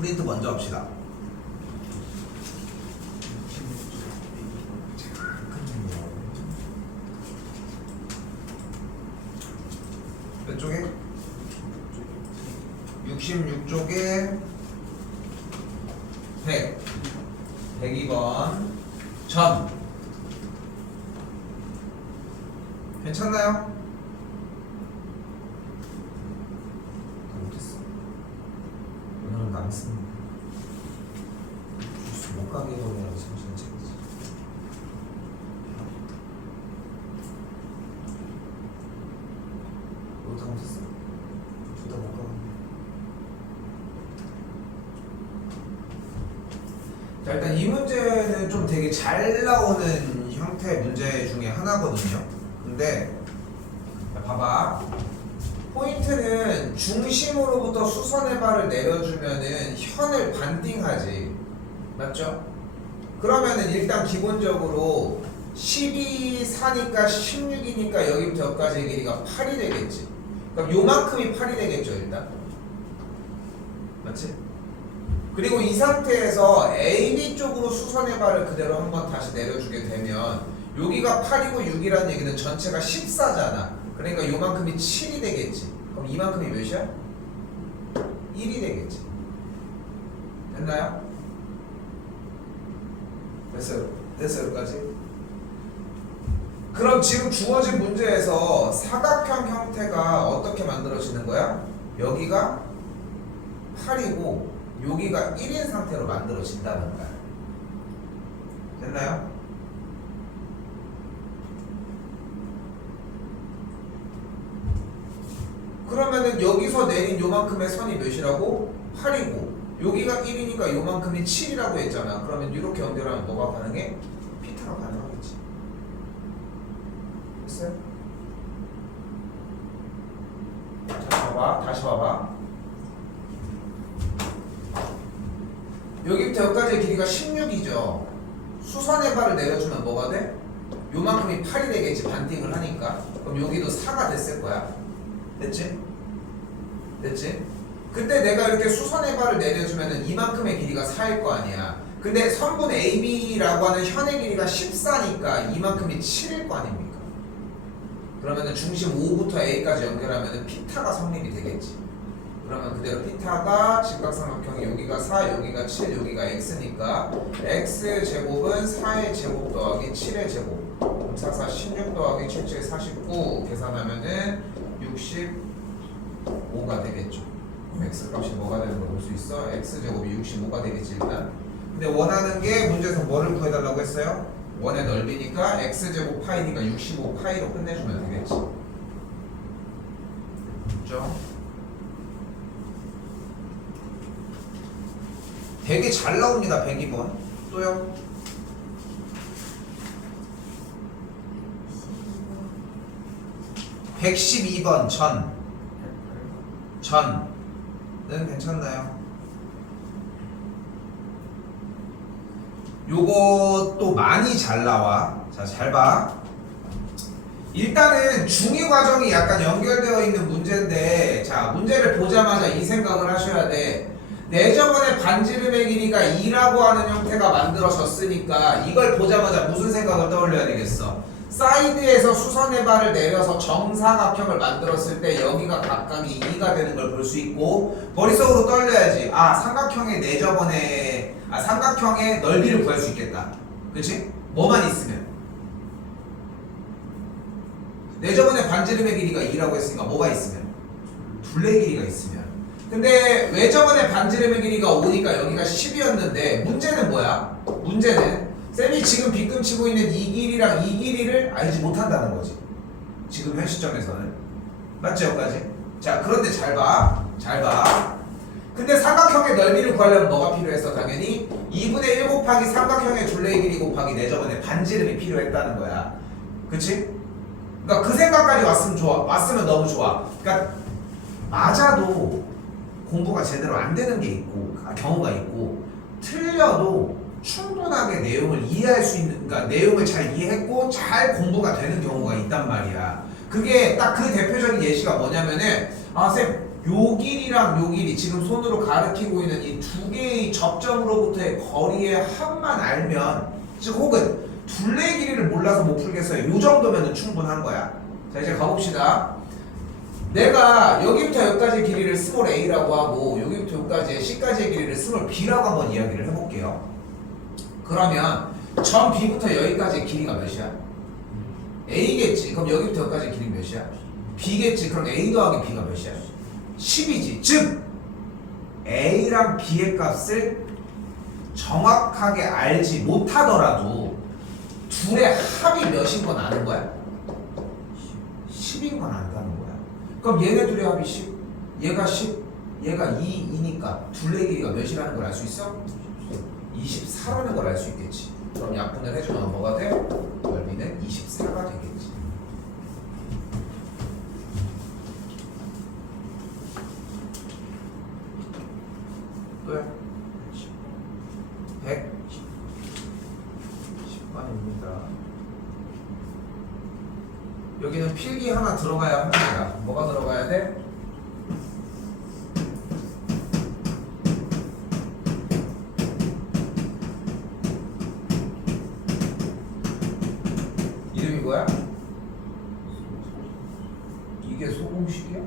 프린트 먼저 합시다. 몇 쪽에? 66쪽에 100 102번 전 괜찮나요? 못했어. 오늘은 남습니다. 주스 못 가게 해버려야 정신 차리지. 너 잘못했어. 둘 다 못 가게. 자, 일단 이 문제는 좀 되게 잘 나오는 형태 문제 중에 하나거든요. 근데 봐봐. 포인트는 중심으로부터 수선의 발을 내려주면은 현을 반띵하지. 맞죠? 그러면은 일단 기본적으로 12, 4니까 16이니까 여기부터 여기까지의 길이가 8이 되겠지. 그럼 요만큼이 8이 되겠죠, 일단. 맞지? 그리고 이 상태에서 AB 쪽으로 수선의 발을 그대로 한번 다시 내려주게 되면 여기가 8이고 6이라는 얘기는 전체가 14잖아. 그러니까 요만큼이 7이 되겠지. 그럼 이만큼이 몇이야? 1이 되겠지. 됐나요? 됐어요? 됐어요? 여기까지? 그럼 지금 주어진 문제에서 사각형 형태가 어떻게 만들어지는 거야? 여기가 8이고 여기가 1인 상태로 만들어진다는 거야. 됐나요? 그러면은 여기서 내린 요만큼의 선이 몇이라고? 8이고 여기가 1이니까 요만큼이 7이라고 했잖아. 그러면 이렇게 연결하면 뭐가 가능해? 피타가 가능하겠지. 됐어요? 자, 봐봐. 다시 봐봐. 여기부터 여기까지의 길이가 16이죠. 수선의 발을 내려주면 뭐가 돼? 요만큼이 8이 되겠지. 반띵을 하니까. 그럼 여기도 4가 됐을 거야. 됐지? 됐지? 그때 내가 이렇게 수선의 발을 내려주면은 이만큼의 길이가 4일 거 아니야. 근데 선분 AB라고 하는 현의 길이가 14니까 이만큼이 7일 거 아닙니까? 그러면은 중심 O부터 A까지 연결하면은 피타가 성립이 되겠지. 그러면 그대로 피타가 직각삼각형이 여기가 4, 여기가 7, 여기가 x니까 x 제곱은 4의 제곱 더하기 7의 제곱. 그럼 4, 4, 16 더하기 7, 7, 49 계산하면은 65가 되겠죠. x 값이 뭐가 되는 걸 볼 수 있어? x 제곱이 65가 되겠지 일단. 근데 원하는 게 문제에서 뭐를 구해달라고 했어요? 원의 넓이니까 x 제곱 파이니까 65 파이로 끝내주면 되겠지. 그렇죠? 되게 잘 나옵니다. 102번. 또요? (112번) 전은 괜찮나요? 요것도 많이 잘 나와. 자, 잘 봐. 일단은 중위 과정이 약간 연결되어 있는 문제인데, 자, 문제를 보자마자 이 생각을 하셔야 돼. 내저번에 반지름의 길이가 2라고 하는 형태가 만들어졌으니까 이걸 보자마자 무슨 생각을 떠올려야 되겠어? 사이드에서 수선의 발을 내려서 정사각형을 만들었을 때 여기가 각각이 2가 되는 걸 볼 수 있고 머릿속으로 떠올려야지. 아, 삼각형의 삼각형의 넓이를 구할 수 있겠다. 그치? 뭐만 있으면. 내저번에 반지름의 길이가 2라고 했으니까 뭐가 있으면? 둘레의 길이가 있으면. 근데 왜 저번에 반지름의 길이가 5니까 여기가 10이었는데 문제는 뭐야? 문제는 쌤이 지금 빗금 치고 있는 이 길이랑 이 길이를 알지 못한다는 거지. 지금 현 시점에서는. 맞죠? 여기까지? 자, 그런데 잘 봐. 잘 봐. 근데 삼각형의 넓이를 구하려면 뭐가 필요했어? 당연히 2분의 1 곱하기 삼각형의 둘레의 길이 곱하기 내 저번에 반지름이 필요했다는 거야. 그치? 그러니까 그 생각까지 왔으면 좋아. 왔으면 너무 좋아. 그러니까 맞아도 공부가 제대로 안 되는 게 있고 경우가 있고 틀려도 충분하게 내용을 이해할 수 있는, 그러니까 내용을 잘 이해했고 잘 공부가 되는 경우가 있단 말이야. 그게 딱 그 대표적인 예시가 뭐냐면은 아 쌤 요 길이랑 요 길이 지금 손으로 가리키고 있는 이 두 개의 접점으로부터의 거리의 합만 알면, 즉 혹은 둘레의 길이를 몰라서 못 풀겠어요. 요 정도면 충분한 거야. 자, 이제 가봅시다. 내가 여기부터 여기까지 길이를 스몰 a라고 하고 여기부터 여기까지 c까지의 길이를 스몰 b라고 한번 이야기를 해볼게요. 그러면 점 b부터 여기까지의 길이가 몇이야? a겠지. 그럼 여기부터 여기까지 길이 몇이야? b겠지. 그럼 a 더하기 b가 몇이야? 10이지. 즉 a랑 b의 값을 정확하게 알지 못하더라도 둘의 합이 몇인 건 아는 거야? 10인 건 안다는 거야. 그럼 얘네 둘의 합이 10, 얘가 10, 얘가 2이니까 둘의 길이가 몇이라는 걸 알 수 있어? 24라는 걸 알 수 있겠지. 그럼 약분을 해주면 뭐가 돼? 넓이는 24가 되겠지. 또야? 10번입니다. 여기는 필기 하나 들어가야 합니다. 뭐가 들어가야 돼? 이름이 뭐야? 이게 소공식이야?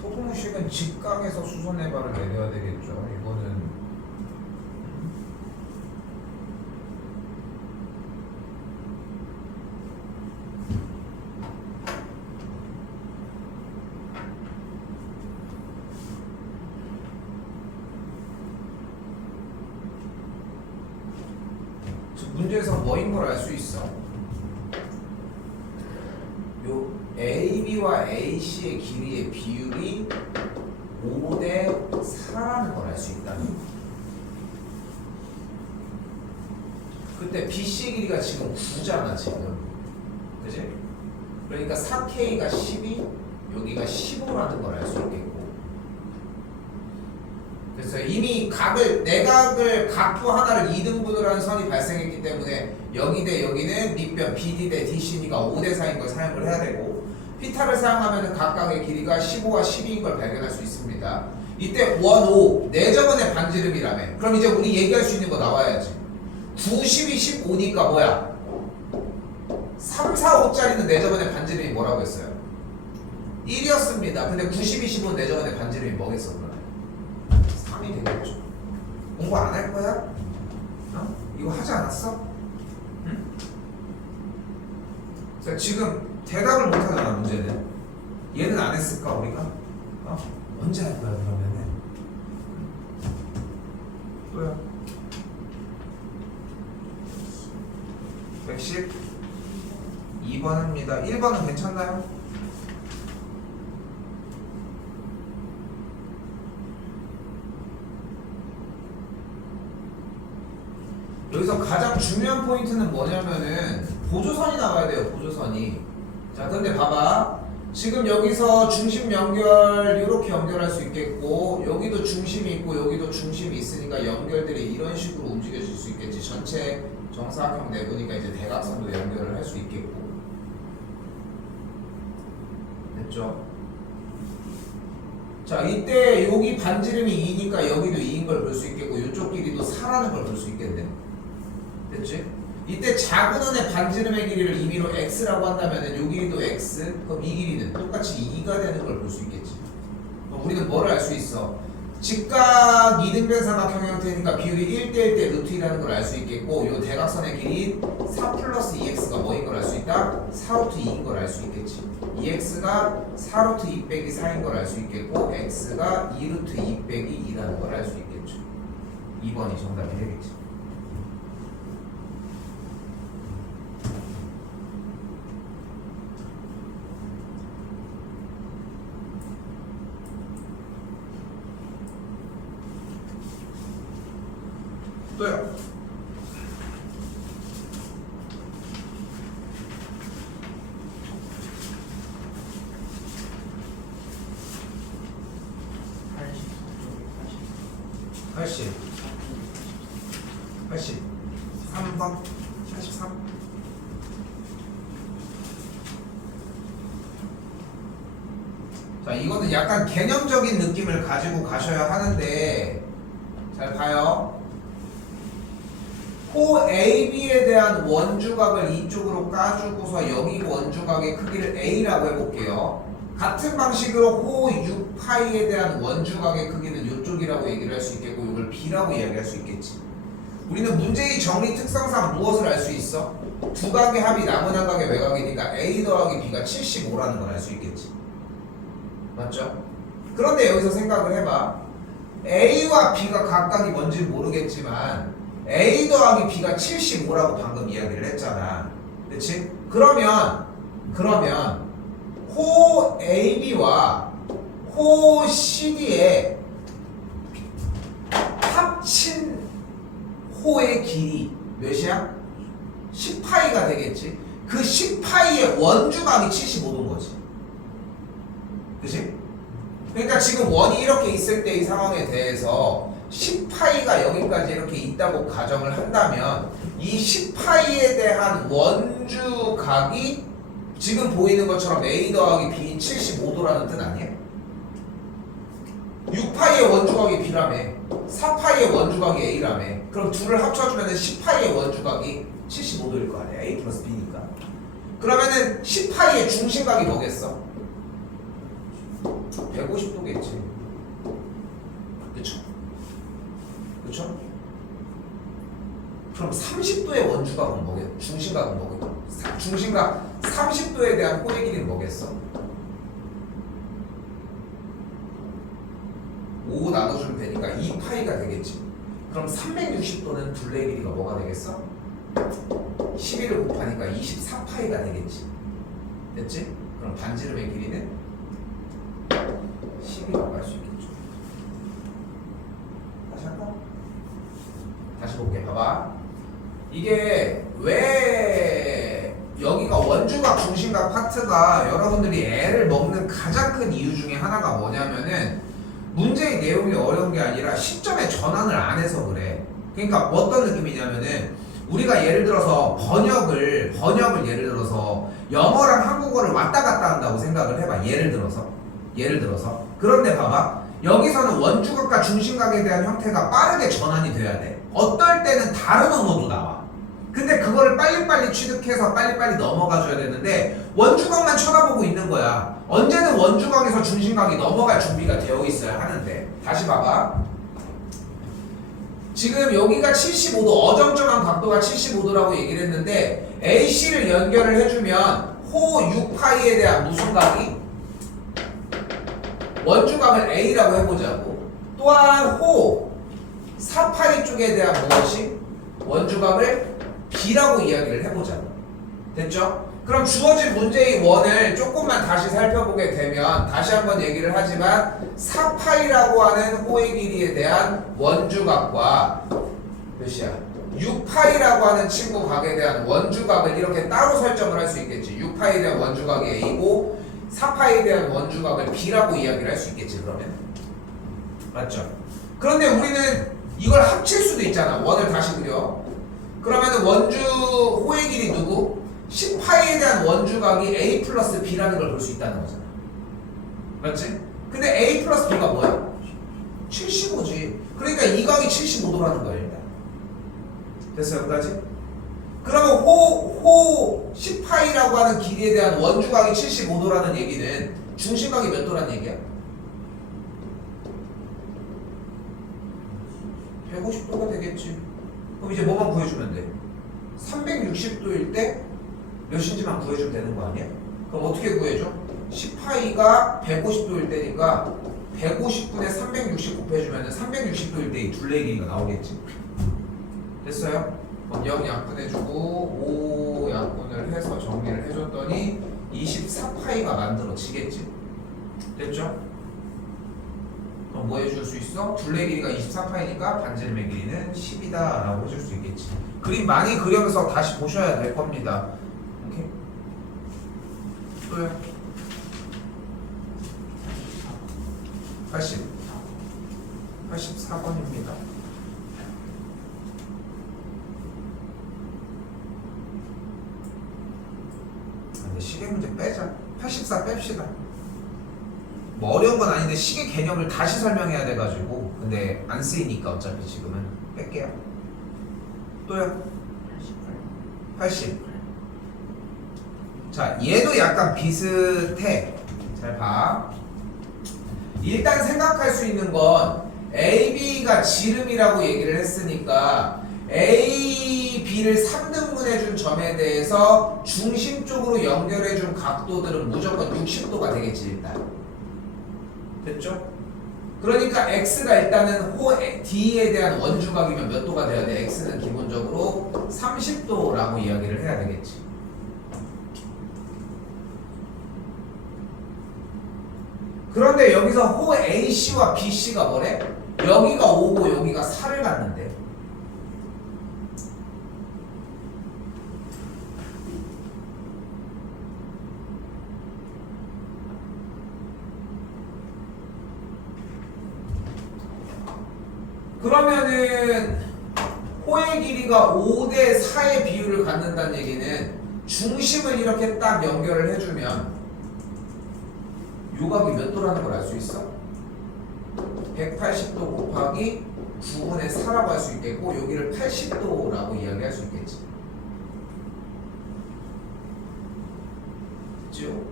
소공식은 직각에서 수선해발을 내려야 되겠죠. 이거는 문제에서 뭐인 걸 알 수 있어. 요 AB와 AC의 길이의 비율이 5대 4라는 걸 알 수 있다니. 그때 BC의 길이가 지금 9잖아 지금. 그지? 그러니까 4K가 12, 여기가 15라는 걸 알 수 있겠고. 그래서 이미 각을, 내각을 각도 하나를 2등분으로 하는 선이 발생했기 때문에 여기 대 여기는 밑변 BD 대 DC니까 5대 4인 걸 사용을 해야 되고, 피타를 사용하면 각각의 길이가 15와 12인 걸 발견할 수 있습니다. 이때 1, 5, 내저번의 반지름이라며. 그럼 이제 우리 얘기할 수 있는 거 나와야지. 9, 12, 15니까 뭐야? 3, 4, 5짜리는 내저번의 반지름이 뭐라고 했어요? 1이었습니다. 근데 9, 12, 15는 내저번의 반지름이 뭐겠어 그러면? 3이 되겠죠. 공부 안 할 거야? 어? 이거 하지 않았어? 응? 자, 지금 대답을 못 하잖아 문제는. 얘는 안 했을까 우리가? 어? 언제 할 거야 그러면은? 또요? 112번입니다. 1번은 괜찮나요? 여기서 가장 중요한 포인트는 뭐냐면은 보조선이 나와야 돼요. 보조선이. 자, 근데 봐봐. 지금 여기서 중심 연결 이렇게 연결할 수 있겠고, 여기도 중심이 있고 여기도 중심이 있으니까 연결들이 이런 식으로 움직여질 수 있겠지. 전체 정사각형 내부니까 이제 대각선도 연결을 할 수 있겠고. 됐죠? 자, 이때 여기 반지름이 2니까 여기도 2인 걸 볼 수 있겠고, 이쪽 길이도 4라는 걸 볼 수 있겠네. 됐지? 이때 작은 원의 반지름의 길이를 임의로 x라고 한다면 이 길이도 x, 그럼 이 길이는 똑같이 2가 되는 걸 볼 수 있겠지. 그럼 우리는 뭐를 알 수 있어? 직각 이등변 삼각형 형태니까 비율이 1대1 대 루트 2라는 걸 알 수 있겠고, 이 대각선의 길이 4 플러스 2x가 뭐인 걸 알 수 있다? 4 루트 2인 걸 알 수 있겠지. 2x가 4 루트 2 빼기 4인 걸 알 수 있겠고, x가 2 루트 2 빼기 2라는 걸 알 수 있겠죠. 2번이 정답이 되겠지. 또요. 80 83번 83. 자, 이거는 약간 개념적인 느낌을 가지고 가셔야 하는데 잘 봐요. 호 AB에 대한 원주각을 이쪽으로 까주고서 여기 원주각의 크기를 A라고 해볼게요. 같은 방식으로 호 6파이에 대한 원주각의 크기는 이쪽이라고 얘기를 할 수 있겠고 이걸 B라고 이야기할 수 있겠지. 우리는 문제의 정리 특성상 무엇을 알 수 있어? 두 각의 합이 남은 한 각의 외곽이니까 A 더하기 B가 75라는 걸 알 수 있겠지. 맞죠? 그런데 여기서 생각을 해봐. A와 B가 각각이 뭔지 모르겠지만 A 더하기 B가 75라고 방금 이야기를 했잖아. 그렇지? 그러면 호 AB와 호 CD의 합친 호의 길이 몇이야? 10파이가 되겠지. 그 10파이의 원주각이 75도인 거지. 그치? 그러니까 지금 원이 이렇게 있을 때 이 상황에 대해서 10파이가 여기까지 이렇게 있다고 가정을 한다면 이 10파이에 대한 원주각이 지금 보이는 것처럼 A 더하기 B인 75도라는 뜻 아니야? 6파이의 원주각이 B라며 4파이의 원주각이 A라며 그럼 둘을 합쳐주면 10파이의 원주각이 75도일 거 아니야. A 플러스 B니까. 그러면은 10파이의 중심각이 뭐겠어? 150도겠지. 그쵸? 그럼 30도의 원주각은 뭐겠어? 중심각은 뭐겠어? 중심각 30도에 대한 호의 길이는 뭐겠어? 5 나눠주면 되니까 2파이가 되겠지. 그럼 360도는 둘레의 길이가 뭐가 되겠어? 11을 곱하니까 24파이가 되겠지. 됐지? 그럼 반지름의 길이는 12라고 할 수 있겠죠. 다시 할까? 다시 볼게. 봐봐. 이게 왜 여기가 원주각 중심각 파트가 여러분들이 애를 먹는 가장 큰 이유 중에 하나가 뭐냐면은 문제의 내용이 어려운 게 아니라 시점의 전환을 안 해서 그래. 그러니까 어떤 느낌이냐면은 우리가 예를 들어서 번역을 예를 들어서 영어랑 한국어를 왔다 갔다 한다고 생각을 해봐. 예를 들어서 그런데 봐봐. 여기서는 원주각과 중심각에 대한 형태가 빠르게 전환이 돼야 돼. 어떨 때는 다른 언어도 나와. 근데 그거를 빨리빨리 취득해서 빨리빨리 넘어가줘야 되는데 원주각만 쳐다보고 있는 거야. 언제는 원주각에서 중심각이 넘어갈 준비가 되어 있어야 하는데. 다시 봐봐. 지금 여기가 75도, 어정쩡한 각도가 75도라고 얘기를 했는데 AC를 연결을 해주면 호 6파이에 대한 무슨 각이? 원주각을 A라고 해보자고. 또한 호 4파이 쪽에 대한 무엇이? 원주각을 B라고 이야기를 해보자고. 됐죠? 그럼 주어진 문제의 원을 조금만 다시 살펴보게 되면 다시 한번 얘기를 하지만 4파이라고 하는 호의 길이에 대한 원주각과 몇이야? 6파이라고 하는 친구 각에 대한 원주각을 이렇게 따로 설정을 할 수 있겠지. 6파이에 대한 원주각이 A고 4파이에 대한 원주각을 B라고 이야기를 할 수 있겠지. 그러면 맞죠? 그런데 우리는 이걸 합칠 수도 있잖아. 원을 다시 그려. 그러면 원주 호의 길이 누구? 10파이에 대한 원주각이 A 플러스 B라는 걸 볼 수 있다는 거잖아. 맞지? 근데 A 플러스 B가 뭐야? 75지. 그러니까 이 각이 75도라는 거야 일단. 됐어 여기까지? 그러면 호 10파이라고 하는 길이에 대한 원주각이 75도라는 얘기는 중심각이 몇 도라는 얘기야? 150도가 되겠지. 그럼 이제 뭐만 구해주면 돼? 360도일 때 몇인지만 구해주면 되는 거 아니야? 그럼 어떻게 구해줘? 10파이가 150도일 때니까 150분에 360 곱해주면 360도일 때 이 둘레의 길이가 나오겠지. 됐어요? 그럼 0 약분해주고 5 약분을 해서 정리를 해줬더니 24파이가 만들어지겠지. 됐죠? 그럼 뭐 해줄 수 있어? 둘레 길이가 24파이니까 반지름의 길이는 10이다 라고 해줄 수 있겠지. 그림 많이 그려서 다시 보셔야 될 겁니다. 오케이? 또요? 80 84번입니다. 근데 시계 문제 빼자. 84 뺍시다. 뭐 어려운 건 아닌데 시계 개념을 다시 설명해야 돼가지고 근데 안 쓰이니까 어차피 지금은 뺄게요. 또요? 80. 자, 얘도 약간 비슷해. 잘 봐. 일단 생각할 수 있는 건 A, B가 지름이라고 얘기를 했으니까 A, B를 3등분해 준 점에 대해서 중심 쪽으로 연결해 준 각도들은 무조건 60도가 되겠지 일단. 됐죠? 그러니까 X가 일단은 호 D에 대한 원주각이면 몇 도가 돼야 돼? X는 기본적으로 30도라고 이야기를 해야 되겠지. 그런데 여기서 호 AC와 BC가 뭐래? 여기가 5고 여기가 4를 갖는데 그러면은 호의 길이가 5대 4의 비율을 갖는다는 얘기는 중심을 이렇게 딱 연결을 해주면 요각이 몇 도라는 걸 알 수 있어? 180도 곱하기 9분의 4라고 할 수 있겠고 여기를 80도라고 이야기할 수 있겠지. 그죠?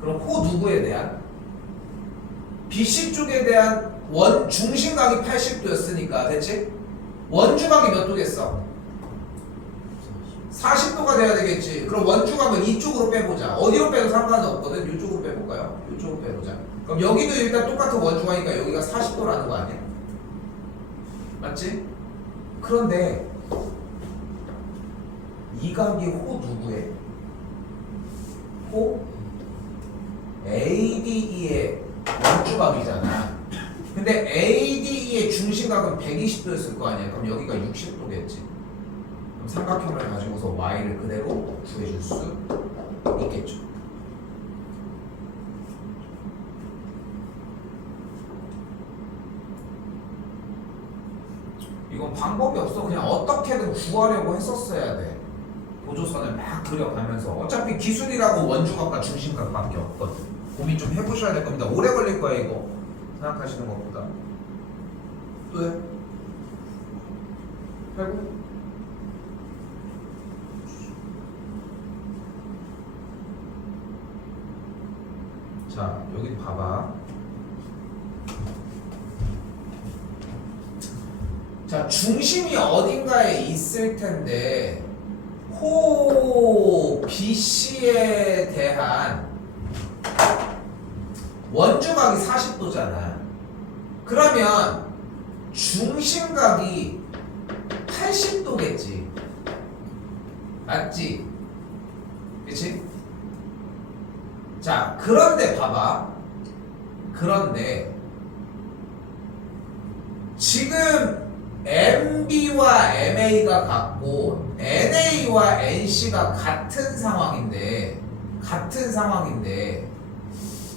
그럼 호 누구에 대한? BC 쪽에 대한 중심각이 80도였으니까 됐지? 원주각이 몇 도겠어? 40도가 돼야 되겠지. 그럼 원주각은 이쪽으로 빼보자. 어디로 빼도 상관은 없거든. 이쪽으로 빼볼까요? 이쪽으로 빼보자. 그럼 여기도 일단 똑같은 원주각이니까 여기가 40도라는 거 아니야? 맞지? 그런데 이 각이 호 누구의? 호 ADE의 원주각이잖아. 근데 ADE의 중심각은 120도였을 거 아니야. 그럼 여기가 60도겠지. 삼각형을 가지고서 y를 그대로 구해줄 수 있겠죠. 이건 방법이 없어. 그냥 어떻게든 구하려고 했었어야 돼. 보조선을 막 그려가면서 어차피 기술이라고 원주각과 중심각밖에 없거든. 고민 좀 해보셔야 될 겁니다. 오래 걸릴 거야 이거 생각하시는 것보다. 또요? 89? 자, 여기 봐봐. 자, 중심이 어딘가에 있을 텐데 호 BC에 대한 원주각이 40도잖아. 그러면 중심각이 80도겠지. 맞지? 그치? 자, 그런데 봐봐. 그런데 지금 MB와 MA가 같고 NA와 NC가 같은 상황인데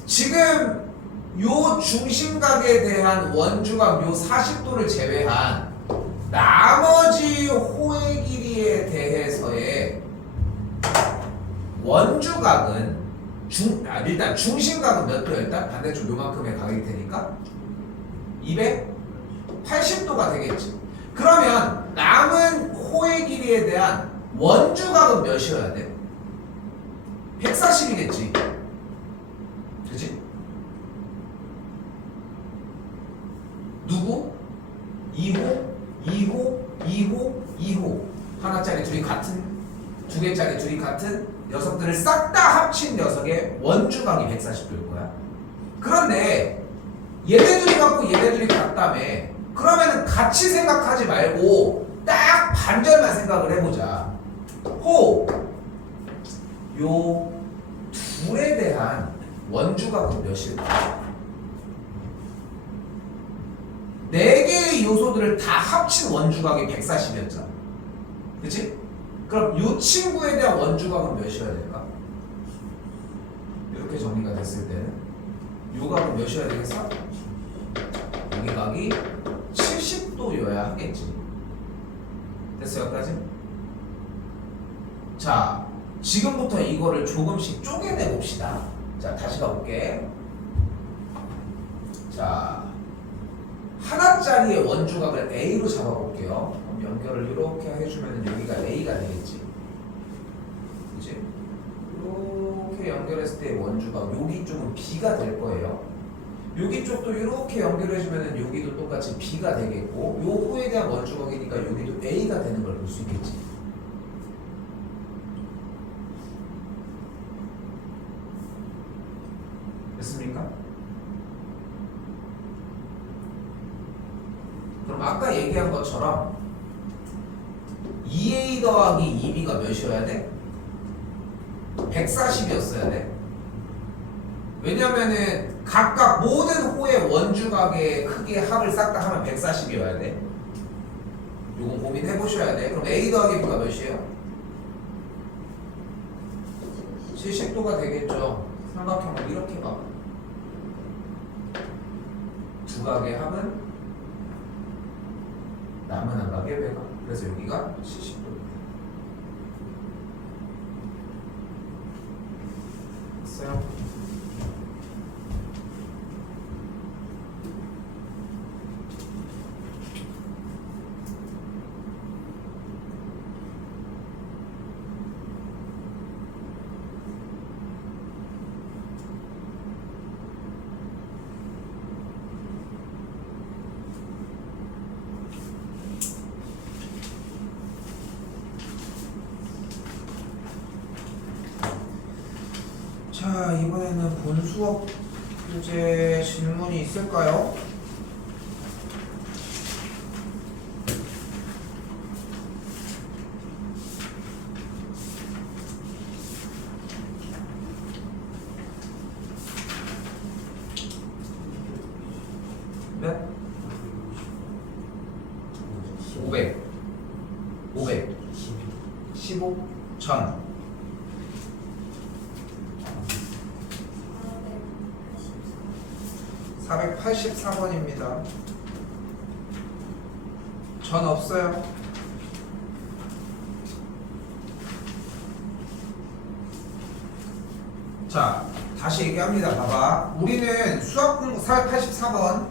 지금 요 중심각에 대한 원주각 요 40도를 제외한 나머지 호의 길이에 대해서의 원주각은 일단 중심각은 몇 도야? 일단 반대쪽 요만큼의 각일 테니까 280도가 되겠지. 그러면 남은 호의 길이에 대한 원주각은 몇이어야 돼? 140이겠지. 그치? 누구? 2호, 2호, 2호, 2호 하나짜리 둘이 같은, 두 개짜리 둘이 같은 녀석들을 싹 다 합친 녀석의 원주각이 140도일 거야. 그런데 얘네들이 같고 얘네들이 같다며. 그러면은 같이 생각하지 말고 딱 반절만 생각을 해보자. 호, 요 둘에 대한 원주각은 몇일까? 4개의 요소들을 다 합친 원주각이 140이었잖아. 그치? 그럼 이 친구에 대한 원주각은 몇이어야 될까? 이렇게 정리가 됐을 때는 요 각은 몇이어야 되겠어? 여기 각이 70도여야 하겠지. 됐어 여기까지? 자 지금부터 이거를 조금씩 쪼개내 봅시다. 자 다시 가볼게. 자 하나짜리의 원주각을 A로 잡아볼게요. 그럼 연결을 이렇게 해주면 여기가 A가 되겠지. 그치? 이렇게 연결했을 때 원주각 여기 쪽은 B가 될 거예요. 여기 쪽도 이렇게 연결해주면 여기도 똑같이 B가 되겠고 요 호에 대한 원주각이니까 여기도 A가 되는 걸 볼 수 있겠지. 됐습니까? 그럼 아까 얘기한 것처럼 2A 더하기 2B가 몇이어야 돼? 140이었어야 돼. 왜냐면은 각각 모든 호의 원주각의 크기의 합을 싹 다 하면 140이어야 돼. 요건 고민해 보셔야 돼. 그럼 A 더하기 B가 몇이에요? 70도가 되겠죠. 삼각형을 이렇게 봐. 두 각의 합은 남은 한 각의 외곽. 그래서 여기가 70도입니다. 됐어요? 자 이번에는 본 수업 교재 질문이 있을까요? 네? 500 15 1000 484번입니다. 전 없어요. 자, 다시 얘기합니다. 봐봐. 우리는 수학 공부 484번.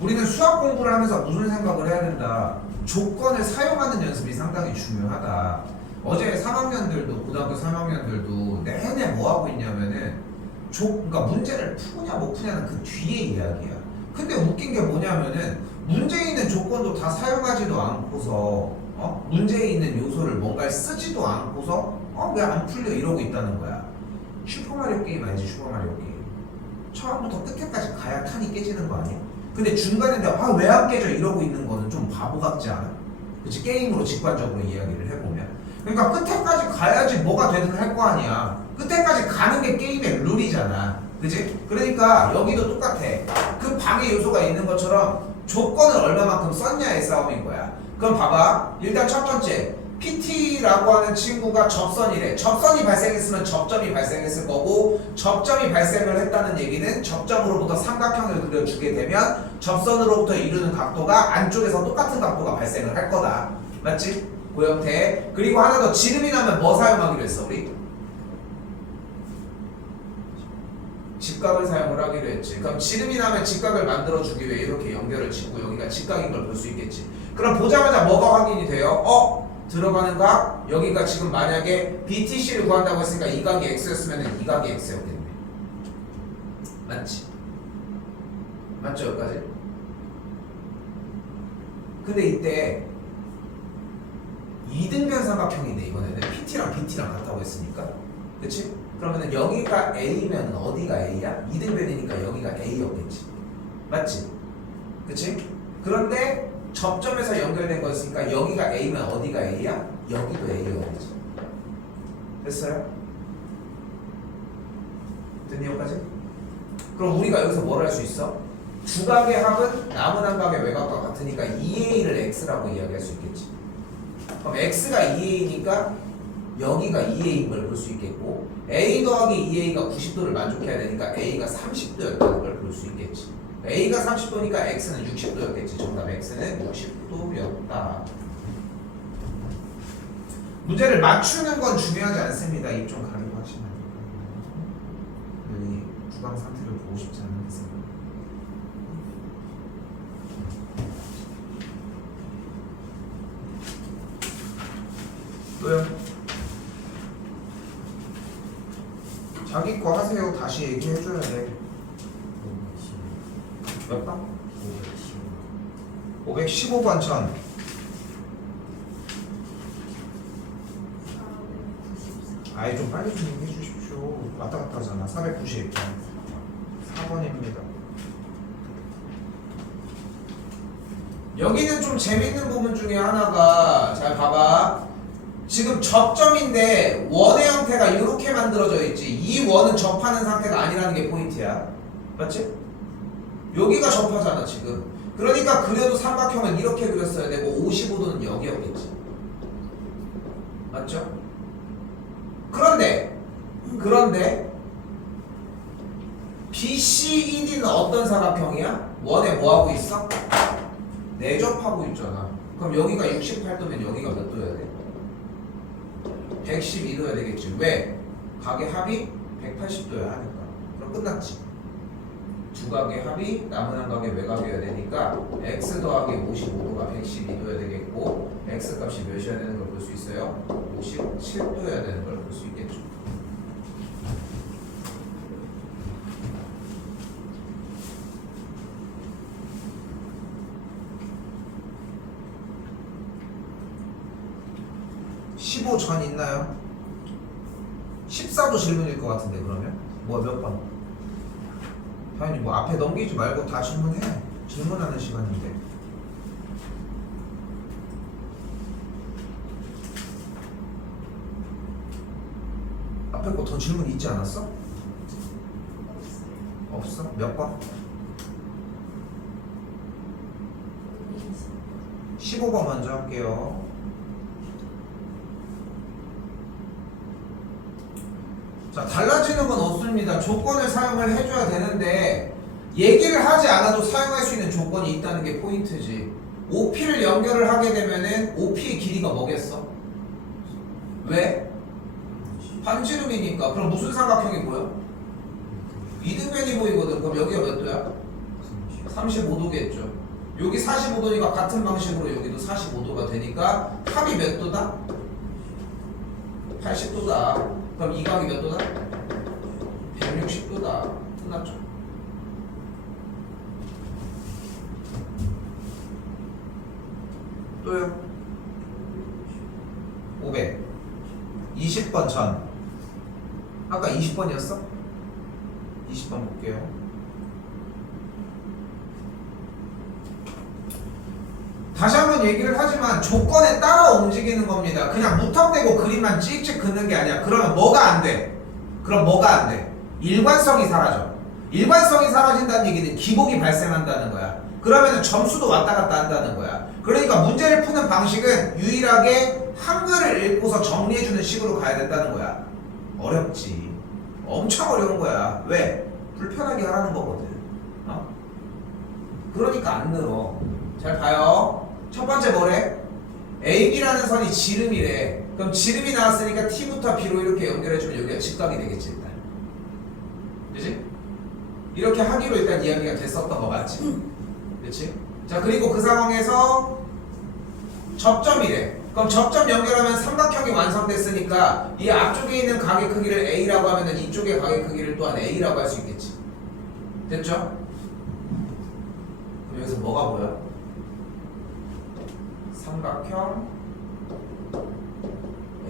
우리는 수학 공부를 하면서 무슨 생각을 해야 된다. 조건을 사용하는 연습이 상당히 중요하다. 어제 3학년들도 고등학교 3학년들도 내내 뭐 하고 있냐면은 그러니까 문제를 푸냐 못 푸냐는 그 뒤에 이야기야. 근데 웃긴 게 뭐냐면은 문제에 있는 조건도 다 사용하지도 않고서 문제에 있는 요소를 뭔가를 쓰지도 않고서 왜 안 풀려 이러고 있다는 거야. 슈퍼마리오 게임 알지? 슈퍼마리오 게임 처음부터 끝에까지 가야 칸이 깨지는 거 아니야? 근데 중간인데 왜 안 깨져 이러고 있는 거는 좀 바보 같지 않아? 그치? 게임으로 직관적으로 이야기를 해보면 그러니까 끝에까지 가야지 뭐가 되든 할 거 아니야. 끝에까지 가는 게 게임의 룰이잖아. 그치? 그러니까 여기도 똑같아. 그 방해 요소가 있는 것처럼 조건을 얼마만큼 썼냐의 싸움인 거야. 그럼 봐봐. 일단 첫 번째 PT라고 하는 친구가 접선이래. 접선이 발생했으면 접점이 발생했을 거고 접점이 발생을 했다는 얘기는 접점으로부터 삼각형을 그려주게 되면 접선으로부터 이루는 각도가 안쪽에서 똑같은 각도가 발생을 할 거다. 맞지? 그 형태. 그리고 하나 더 지름이 나면 뭐 사용하기로 했어 우리? 직각을 사용을 하기로 했지. 그럼 지름이 나면 직각을 만들어주기 위해 이렇게 연결을 짓고 여기가 직각인 걸 볼 수 있겠지. 그럼 보자마자 뭐가 확인이 돼요? 들어가는 각 여기가 지금 만약에 BTC를 구한다고 했으니까 이 각이 X였으면 이 각이 X였겠네. 맞지? 맞죠 여기까지? 근데 이때 이등변 삼각형인데 이번에는 PT랑 BT랑 같다고 했으니까 그치? 그러면은 여기가 A면 어디가 A야? 이등변이니까 여기가 A였겠지. 맞지? 그치? 그런데 접점에서 연결된 거였으니까 여기가 A면 어디가 A야? 여기도 A여야지. 됐어요? 됐니 여기까지? 그럼 우리가 여기서 뭘 할 수 있어? 두 각의 합은 남은 한 각의 외곽과 같으니까 2A를 X라고 이야기할 수 있겠지. 그럼 X가 2A니까 여기가 2a인 걸 볼 수 있겠고 a 더하기 2a가 90도를 만족해야 되니까 a가 30도였다는 걸 볼 수 있겠지. a가 30도니까 x는 60도였겠지. 정답 x는 60도였다. 문제를 맞추는 건 중요하지 않습니다. 입 좀 가리고 하시면 여기 구강 상태를 보고 싶지 않은 데서. 또요? 자기 거 하세요. 다시 얘기해줘야 돼. 몇 번? 515번 전. 아이 좀 빨리 좀 얘기해 주십시오. 왔다 갔다 하잖아. 490. 4번입니다. 여기는 좀 재밌는 부분 중에 하나가 잘 봐봐. 지금 접점인데 원의 형태가 이렇게 만들어져 있지. 이 원은 접하는 상태가 아니라는 게 포인트야. 맞지? 여기가 접하잖아 지금. 그러니까 그려도 삼각형을 이렇게 그렸어야 되고 55도는 여기였겠지. 맞죠? 그런데 BCED는 어떤 사각형이야? 원에 뭐하고 있어? 내접하고 있잖아. 그럼 여기가 68도면 여기가 몇 도여야 돼? 112도여야 되겠지. 왜? 각의 합이 180도여야 하니까. 그럼 끝났지. 두 각의 합이 남은 한 각의 외곽이어야 되니까 x 더하기 55도가 112도여야 되겠고 x 값이 몇이어야 되는 걸 볼 수 있어요? 57도여야 되는 걸 볼 수 있겠죠. 전 있나요? 14도 질문일 것 같은데 그러면? 뭐 몇 번? 당연히 뭐 앞에 넘기지 말고 다 질문해. 질문하는 시간인데. 앞에 거 더 질문 있지 않았어? 없어? 몇 번? 15번 먼저 할게요. 자, 달라지는 건 없습니다. 조건을 사용을 해줘야 되는데 얘기를 하지 않아도 사용할 수 있는 조건이 있다는 게 포인트지. OP를 연결을 하게 되면은 OP의 길이가 뭐겠어? 왜? 반지름이니까. 그럼 무슨 삼각형이 보여? 이등변이 보이거든. 그럼 여기가 몇 도야? 35도겠죠. 여기 45도니까 같은 방식으로 여기도 45도가 되니까 합이 몇 도다? 80도다. 그럼 이 각이 몇 도다? 160도다. 끝났죠. 또요? 500. 20번 전. 아까 20번이었어? 20번 볼게요. 다시 한번 얘기를 하지만 조건에 따라 움직이는 겁니다. 그냥 무턱대고 그림만 찍찍 긋는 게 아니야. 그러면 뭐가 안 돼? 그럼 뭐가 안 돼? 일관성이 사라져. 일관성이 사라진다는 얘기는 기복이 발생한다는 거야. 그러면 점수도 왔다 갔다 한다는 거야. 그러니까 문제를 푸는 방식은 유일하게 한글을 읽고서 정리해주는 식으로 가야 된다는 거야. 어렵지. 엄청 어려운 거야. 왜? 불편하게 하라는 거거든. 그러니까 안 늘어. 잘 봐요. 첫 번째 뭐래? AB라는 선이 지름이래. 그럼 지름이 나왔으니까 T부터 B로 이렇게 연결해주면 여기가 직각이 되겠지 일단. 그치? 이렇게 하기로 일단 이야기가 됐었던 거 맞지? 그치? 자, 그리고 그 상황에서 접점이래. 그럼 접점 연결하면 삼각형이 완성됐으니까 이 앞쪽에 있는 각의 크기를 A라고 하면은 이쪽의 각의 크기를 또한 A라고 할 수 있겠지. 됐죠? 그럼 여기서 뭐가 보여? 삼각형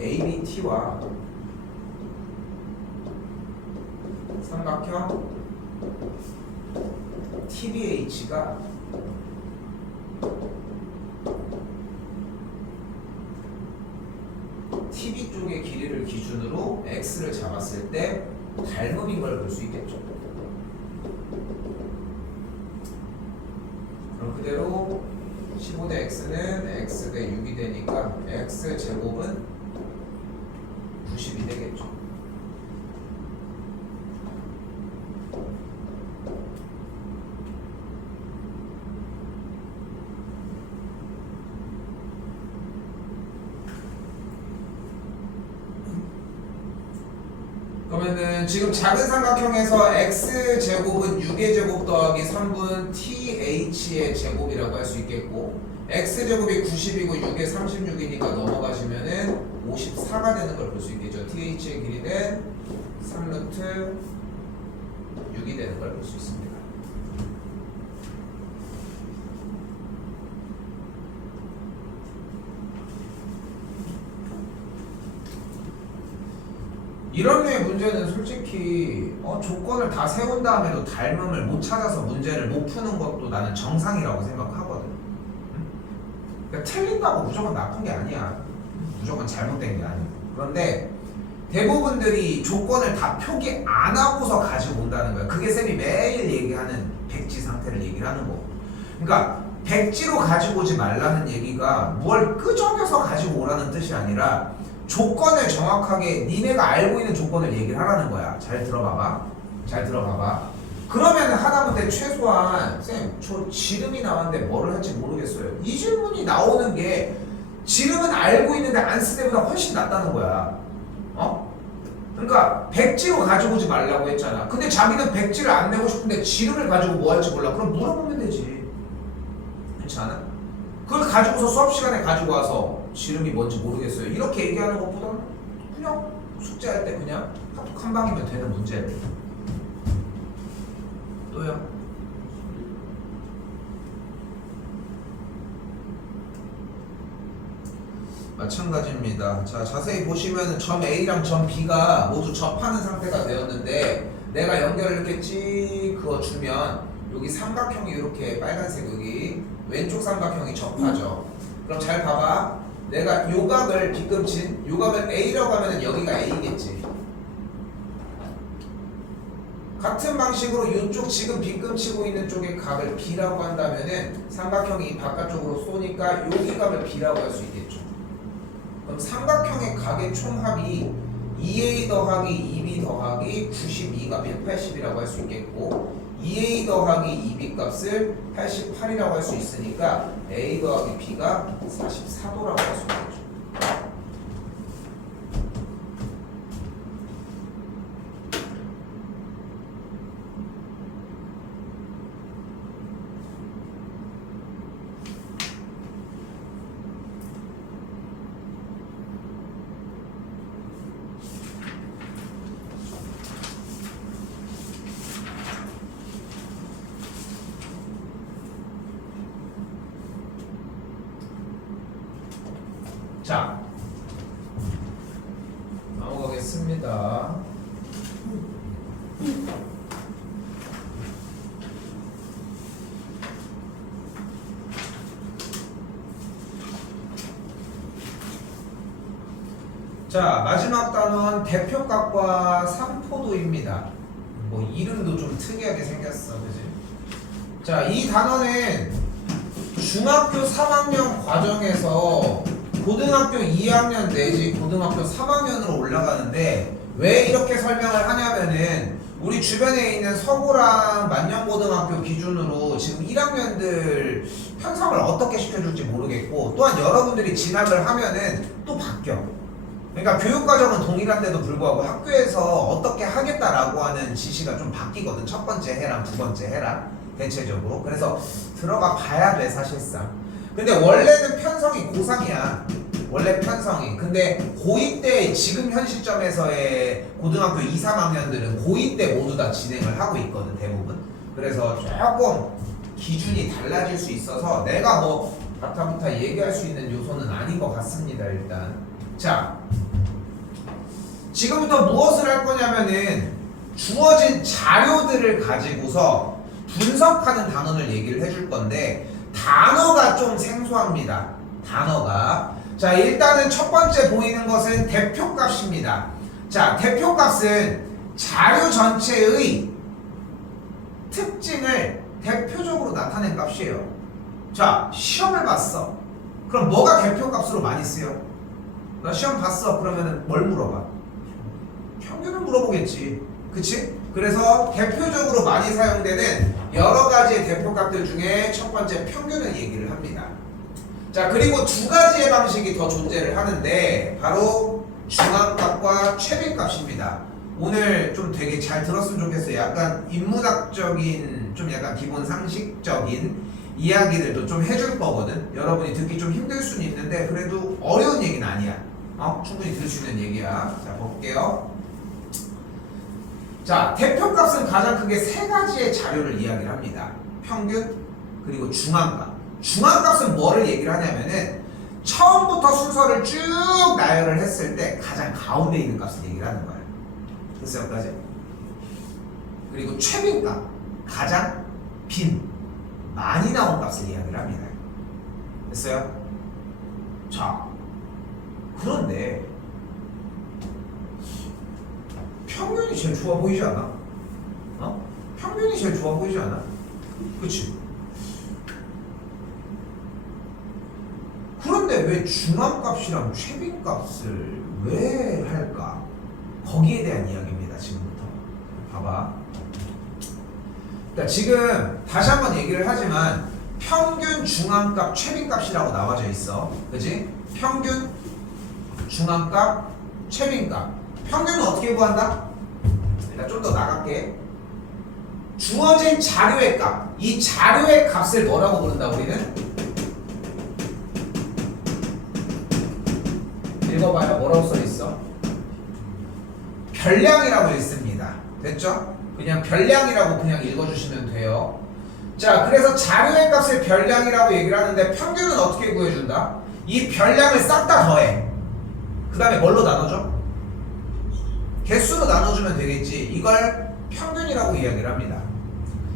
ABT와 삼각형 TBH가 TB 쪽의 길이를 기준으로 X를 잡았을 때 닮음인 걸 볼 수 있겠죠. 그럼 그대로 15 대 X는 X 대 6이 되니까 X제곱은 그러면은 지금 작은 삼각형에서 x제곱은 6의 제곱 더하기 3분 th의 제곱이라고 할 수 있겠고 x제곱이 90이고 6에 36이니까 넘어가시면은 54가 되는 걸 볼 수 있겠죠. th의 길이는 3루트 6이 되는 걸 볼 수 있습니다. 이런 류의 문제는 솔직히 조건을 다 세운 다음에도 닮음을 못 찾아서 문제를 못 푸는 것도 나는 정상이라고 생각하거든. 그러니까 틀린다고 무조건 나쁜 게 아니야. 무조건 잘못된 게 아니고. 그런데 대부분들이 조건을 다 표기 안 하고서 가지고 온다는 거야. 그게 쌤이 매일 얘기하는 백지 상태를 얘기를 하는 거고. 그러니까 백지로 가지고 오지 말라는 얘기가 뭘 끄적여서 가지고 오라는 뜻이 아니라 조건을 정확하게 니네가 알고 있는 조건을 얘기를 하라는 거야. 잘 들어봐봐. 잘 들어봐봐. 그러면 하다못해 최소한 쌤, 저 지름이 나왔는데 뭐를 할지 모르겠어요. 이 질문이 나오는 게 지름은 알고 있는데 안 쓸 때보다 훨씬 낫다는 거야. 그러니까 백지로 가지고 오지 말라고 했잖아. 근데 자기는 백지를 안 내고 싶은데 지름을 가지고 뭐 할지 몰라. 그럼 물어보면 되지. 그렇지 않아? 그걸 가지고서 수업 시간에 가지고 와서 지름이 뭔지 모르겠어요. 이렇게 얘기하는 것보다는 그냥 숙제할 때 그냥 카톡 한 방이면 되는 문제를. 또요? 마찬가지입니다. 자, 자세히 보시면 점 A랑 점 B가 모두 접하는 상태가 되었는데 내가 연결을 이렇게 찍 그어주면 여기 삼각형이 이렇게 빨간색 여기 왼쪽 삼각형이 접하죠. 그럼 잘 봐봐. 내가 요각을 B급진 요각을 A라고 하면 여기가 A겠지. 같은 방식으로 이쪽 지금 B급 치고 있는 쪽의 각을 B라고 한다면은 삼각형이 바깥쪽으로 쏘니까 여기 각을 B라고 할 수 있겠죠. 그럼 삼각형의 각의 총합이 2A 더하기 2B 더하기 92가 180이라고 할 수 있겠고 2A 더하기 2B 값을 88이라고 할 수 있으니까 A 더하기 B가 44도라고 할 수 있겠죠. 자, 넘어가겠습니다. 자, 마지막 단원 대표값과 삼포도입니다. 뭐 이름도 좀 특이하게 생겼어, 그지? 자, 이 단원은 중학교 3학년 과정에서 고등학교 2학년 내지 고등학교 3학년으로 올라가는데 왜 이렇게 설명을 하냐면은 우리 주변에 있는 서구랑 만년고등학교 기준으로 지금 1학년들 편성을 어떻게 시켜줄지 모르겠고 또한 여러분들이 진학을 하면은 또 바뀌어. 그러니까 교육과정은 동일한데도 불구하고 학교에서 어떻게 하겠다라고 하는 지시가 좀 바뀌거든. 첫 번째 해랑 두 번째 해랑 대체적으로. 그래서 들어가 봐야 돼 사실상. 근데 원래는 편성이 고3이야. 원래 편성이. 근데 고2 때 지금 현 시점에서의 고등학교 2, 3학년들은 고2 때 모두 다 진행을 하고 있거든 대부분. 그래서 조금 기준이 달라질 수 있어서 내가 뭐 바타부타 얘기할 수 있는 요소는 아닌 것 같습니다 일단. 자, 지금부터 무엇을 할 거냐면은 주어진 자료들을 가지고서 분석하는 단원을 얘기를 해줄 건데 단어가 좀 생소합니다. 단어가. 자, 일단은 첫 번째 보이는 것은 대표값입니다. 자, 대표값은 자료 전체의 특징을 대표적으로 나타낸 값이에요. 자, 시험을 봤어. 그럼 뭐가 대표값으로 많이 쓰여? 나 시험 봤어. 그러면은 뭘 물어봐? 평균을 물어보겠지. 그치? 그래서 대표적으로 많이 사용되는 여러 가지의 대표값들 중에 첫 번째 평균을 얘기를 합니다. 자, 그리고 두 가지의 방식이 더 존재를 하는데 바로 중앙값과 최빈값입니다. 오늘 좀 되게 잘 들었으면 좋겠어요. 약간 인문학적인 좀 약간 기본 상식적인 이야기들도 좀 해줄 거거든. 여러분이 듣기 좀 힘들 수는 있는데 그래도 어려운 얘기는 아니야. 충분히 들을 수 있는 얘기야. 자, 볼게요. 자, 대표값은 가장 크게 세 가지의 자료를 이야기를 합니다. 평균, 그리고 중앙값. 중앙값은 뭐를 얘기를 하냐면은 처음부터 순서를 쭉 나열을 했을 때 가장 가운데 있는 값을 얘기를 하는 거야. 됐어요, 여기까지? 그리고 최빈값, 가장 빈, 많이 나온 값을 이야기를 합니다. 됐어요? 자, 그런데 평균이 제일 좋아 보이지 않아? 평균이 제일 좋아 보이지 않아? 그치? 그런데 왜 중앙값이랑 최빈값을 왜 할까? 거기에 대한 이야기입니다. 지금부터 봐봐. 그러니까 지금 다시 한번 얘기를 하지만 평균, 중앙값, 최빈값이라고 나와져 있어. 그치? 평균, 중앙값, 최빈값. 평균은 어떻게 구한다? 일단 좀 더 나갈게. 주어진 자료의 값. 이 자료의 값을 뭐라고 부른다 우리는? 읽어봐요. 뭐라고 써있어? 별량이라고 있습니다. 됐죠? 그냥 별량이라고 그냥 읽어주시면 돼요. 자, 그래서 자료의 값을 별량이라고 얘기를 하는데 평균은 어떻게 구해준다? 이 별량을 싹 다 더해. 그 다음에 뭘로 나눠줘? 개수로 나눠주면 되겠지. 이걸 평균이라고 이야기를 합니다.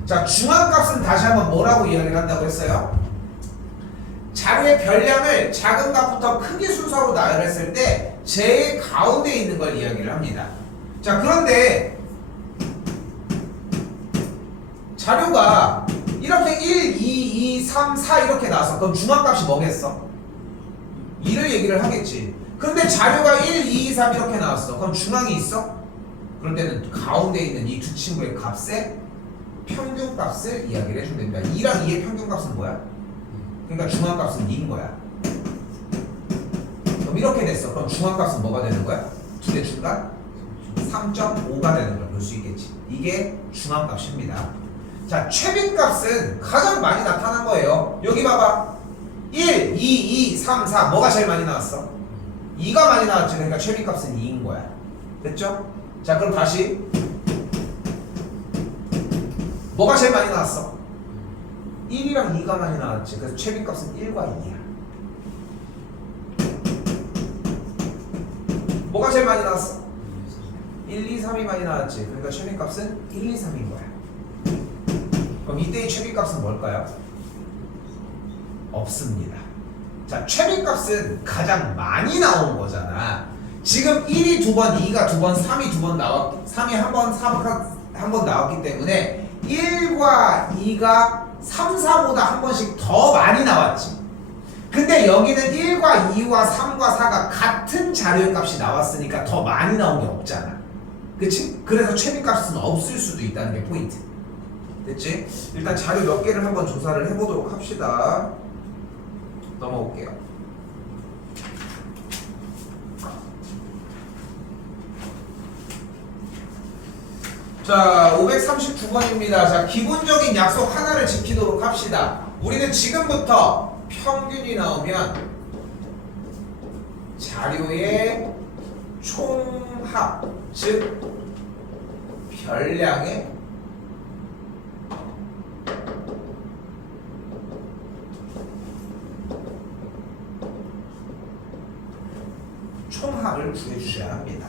자, 중앙값은 다시 한번 뭐라고 이야기를 한다고 했어요? 자료의 별량을 작은 값부터 크기 순서로 나열했을 때 제일 가운데 있는 걸 이야기를 합니다. 자, 그런데 자료가 이렇게 1, 2, 2, 3, 4 이렇게 나왔어. 그럼 중앙값이 뭐겠어? 2를 얘기를 하겠지. 근데 자료가 1, 2, 3 이렇게 나왔어. 그럼 중앙이 있어? 그럴 때는 가운데 있는 이 두 친구의 값의 평균값을 이야기를 해주면 됩니다. 2랑 2의 평균값은 뭐야? 그러니까 중앙값은 2인 거야. 그럼 이렇게 됐어. 그럼 중앙값은 뭐가 되는 거야? 두 개 중간? 3.5가 되는 걸 볼 수 있겠지. 이게 중앙값입니다. 자, 최빈값은 가장 많이 나타난 거예요. 여기 봐봐. 1, 2, 2, 3, 4 뭐가 제일 많이 나왔어? 2가 많이 나왔지. 그러니까 최빈값은 2인 거야. 됐죠? 자, 그럼 다시 뭐가 제일 많이 나왔어? 1이랑 2가 많이 나왔지. 그래서 최빈값은 1과 2야. 뭐가 제일 많이 나왔어? 1, 2, 3이 많이 나왔지. 그러니까 최빈값은 1, 2, 3인 거야. 그럼 이때의 최빈값은 뭘까요? 없습니다. 자, 최빈값은 가장 많이 나온 거잖아. 지금 1이 두 번, 2가 두 번, 3이 두 번 나왔기, 3이 한 번, 4가 한 번 나왔기 때문에 1과 2가 3, 4보다 한 번씩 더 많이 나왔지. 근데 여기는 1과 2와 3과 4가 같은 자료의 값이 나왔으니까 더 많이 나온 게 없잖아. 그치? 그래서 최빈값은 없을 수도 있다는 게 포인트. 됐지? 일단 자료 몇 개를 한번 조사를 해보도록 합시다. 넘어올게요. 자, 539번입니다. 자, 기본적인 약속 하나를 지키도록 합시다. 우리는 지금부터 평균이 나오면 자료의 총합, 즉 별량의 총합을 구해주셔야 합니다.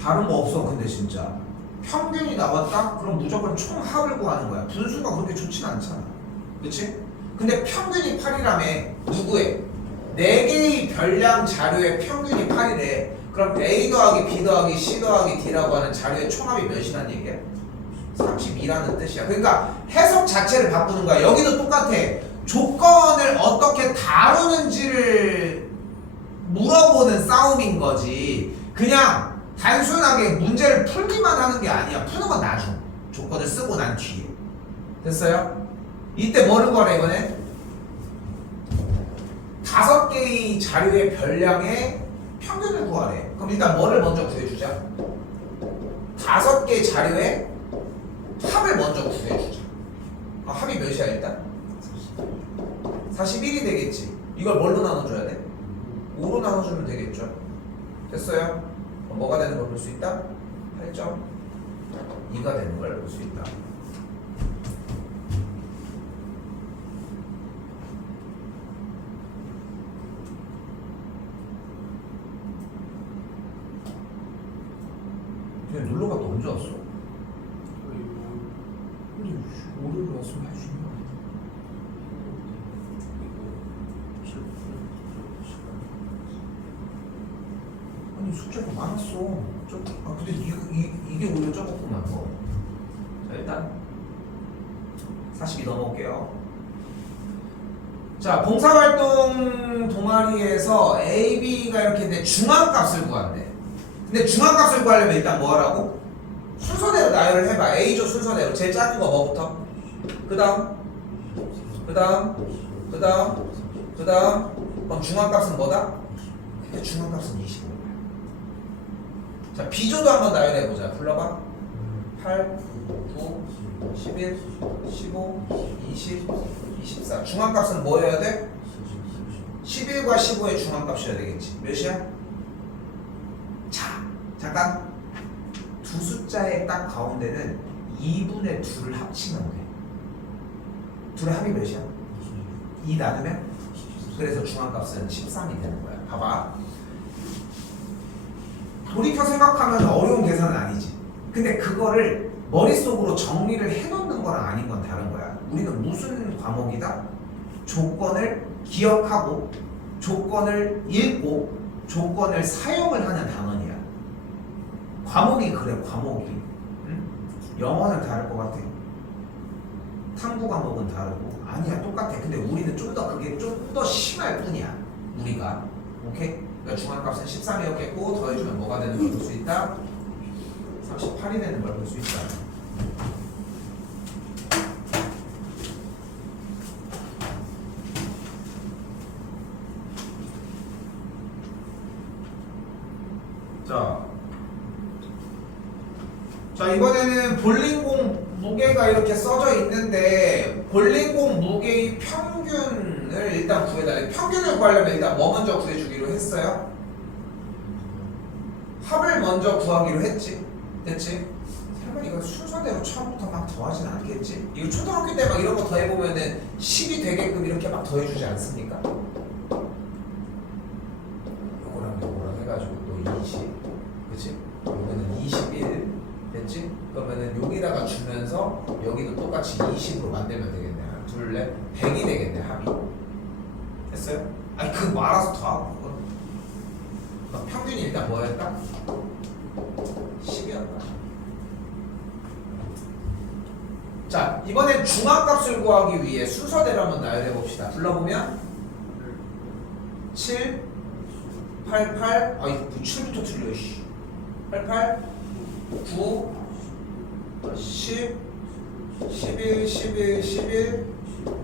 다른 거 없어. 근데 진짜 평균이 나왔다? 그럼 무조건 총합을 구하는 거야. 분수가 그렇게 좋진 않잖아. 그치? 근데 평균이 8이라며. 누구의? 4개의 별량 자료의 평균이 8이래. 그럼 A 더하기 B 더하기 C 더하기 D라고 하는 자료의 총합이 몇이란 얘기야? 32라는 뜻이야. 그러니까 해석 자체를 바꾸는 거야. 여기도 똑같아. 조건을 어떻게 다루는지를 물어보는 싸움인 거지. 그냥 단순하게 문제를 풀기만 하는 게 아니야. 푸는 건 나중. 조건을 쓰고 난 뒤에. 됐어요? 이때 뭐를 구하래 이번에? 5개의 자료의 별량의 평균을 구하래. 그럼 일단 뭐를 먼저 구해주자? 5개 자료의 합을 먼저 구해주자. 합이 몇이야 일단? 41이 되겠지. 이걸 뭘로 나눠줘야 돼? 5로 나눠주면 되겠죠. 됐어요? 그럼 뭐가 되는 걸 볼 수 있다? 8.2가 되는 걸 볼 수 있다. 그냥 놀러 갔다 언제 왔어? 근데 월요일 왔으면 해주는 거 아니야? 아니 숙제가 많았어. 근데 이게 오히려 적었구만. 자 일단 42 넘어올게요. 자 봉사활동 동아리에서 A, B가 이렇게 있는데 중앙값을 구한대. 근데 중앙값을 구하려면 일단 뭐 하라고? 순서대로 나열을 해봐. A조 순서대로. 제일 작은 거 뭐부터? 그 다음 그럼 중앙값은 뭐다? 근데 중앙값은 25. 자 B조도 한번 나열해보자. 불러봐. 8, 9, 11, 15, 20, 24. 중앙값은 뭐여야 돼? 11과 15의 중앙값이어야 되겠지. 몇이야? 자, 잠깐. 두 숫자의 딱 가운데는 2분의 2를 합치면 돼. 둘의 합이 몇이야? 2 나누면? 그래서 중앙값은 13이 되는 거야. 봐봐. 돌이켜 생각하면 어려운 계산은 아니지. 근데 그거를 머릿속으로 정리를 해놓는 거랑 아닌 건 다른 거야. 우리는 무슨 과목이다? 조건을 기억하고 조건을 읽고 조건을 사용을 하는 단원이야. 과목이 그래. 과목이 응? 영어는 다를 것 같아. 탐구 과목은 다르고. 아니야 똑같아. 근데 우리는 좀 더 그게 좀 더 심할 뿐이야. 우리가 오케이? 그러니까 중앙값은 13이었겠고 더해주면 뭐가 되는 걸 볼 수 있다? 38이 되는 걸 볼 수 있다. 자 이번에는 볼링공 무게가 이렇게 써져 있는데 볼링공 무게의 평균을 일단 구해달래. 평균을 구하려면 일단 뭐 먼저 구해주기로 했어요? 합을 먼저 구하기로 했지. 됐지? 설마 이거 순서대로 처음부터 막 더하진 않겠지? 이거 초등학교 때 막 이런 거 더해보면은 10이 되게끔 이렇게 막 더해주지 않습니까? 요거랑 해가지고 또 20, 그치? 요거는 21, 됐지? 그러면은 여기다가 주면서 여기도 똑같이 20으로 만들면 되겠네. 둘, 넷, 100이 되겠네, 합이. 됐어요? 아니, 그거 알아서 더하고, 그건. 그럼 평균이 일단 뭐였다? 10이었다. 자, 이번엔 중앙값을 구하기 위해 순서대로 한번 나열해 봅시다. 불러보면 7, 88, 아이, 뭐 7부터 틀려, 씨. 88, 9, 10, 11, 11, 11,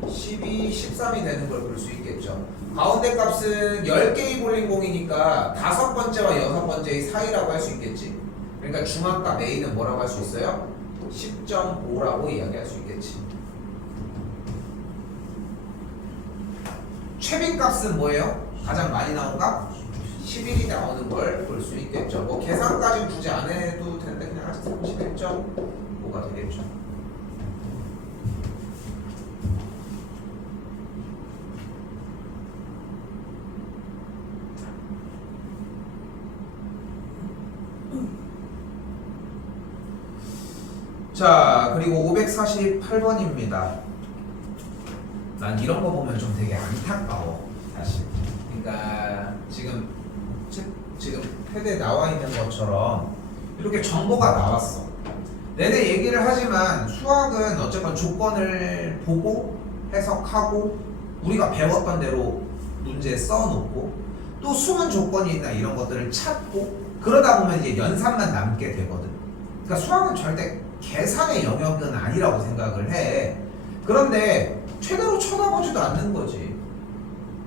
12, 13이 되는 걸 볼 수 있겠죠. 가운데 값은 10개의 볼링공이니까 5번째와 6번째의 사이라고 할 수 있겠지. 그러니까 중앙값 A는 뭐라고 할 수 있어요? 10.5라고 이야기할 수 있겠지. 최빈값은 뭐예요? 가장 많이 나온 값? 11이 나오는 걸 볼 수 있겠죠. 뭐 계산까지 굳이 안 해도 되는데 그냥 아직 31.5가 되겠죠. 자, 그리고 548번입니다. 난 이런 거 보면 좀 되게 안타까워, 사실. 그러니까 지금 패드에 나와 있는 것처럼 이렇게 정보가 나왔어. 내내 얘기를 하지만 수학은 어쨌건 조건을 보고 해석하고 우리가 배웠던 대로 문제에 써놓고 또 숨은 조건이 있나 이런 것들을 찾고 그러다 보면 이제 연산만 남게 되거든. 그러니까 수학은 절대 계산의 영역은 아니라고 생각을 해. 그런데 제대로 쳐다보지도 않는 거지.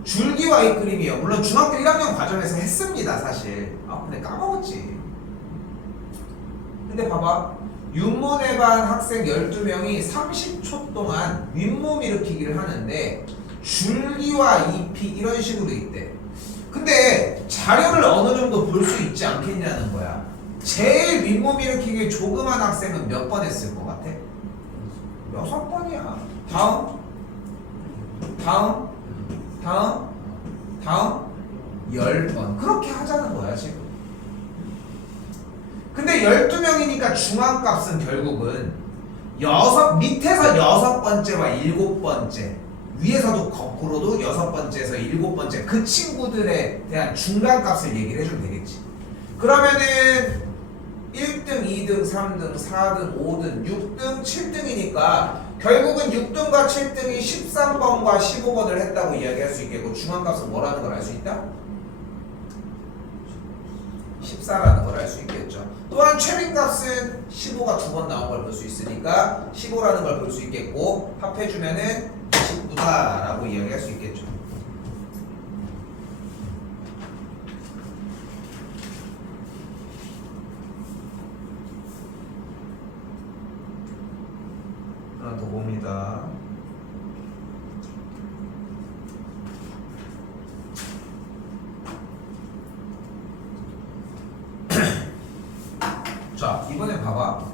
줄기와 이 그림이요. 물론 중학교 1학년 과정에서 했습니다, 사실. 근데 까먹었지. 근데 봐봐. 윤문회 반 학생 12명이 30초 동안 윗몸 일으키기를 하는데 줄기와 잎이 이런 식으로 있대. 근데 자료를 어느 정도 볼 수 있지 않겠냐는 거야. 제일 윗몸 일으키기 조그만 학생은 몇 번 했을 것 같아? 6번이야. 다음 10번. 그렇게 하자는 거야 지금. 근데 12명이니까 중앙값은 결국은 밑에서 6번째와 7번째, 위에서도 거꾸로도 6번째에서 7번째 그 친구들에 대한 중간값을 얘기를 해주면 되겠지. 그러면은 1등, 2등, 3등, 4등, 5등, 6등, 7등이니까 결국은 6등과 7등이 13번과 15번을 했다고 이야기할 수 있겠고, 중앙값은 뭐라는 걸 알 수 있다? 14라는 걸 알 수 있겠죠. 또한 최빈값은 15가 2번 나온 걸 볼 수 있으니까 15라는 걸 볼 수 있겠고, 합해주면은 19다라고 이야기할 수 있겠죠. 하나 더 봅니다. 자, 이번엔 봐봐.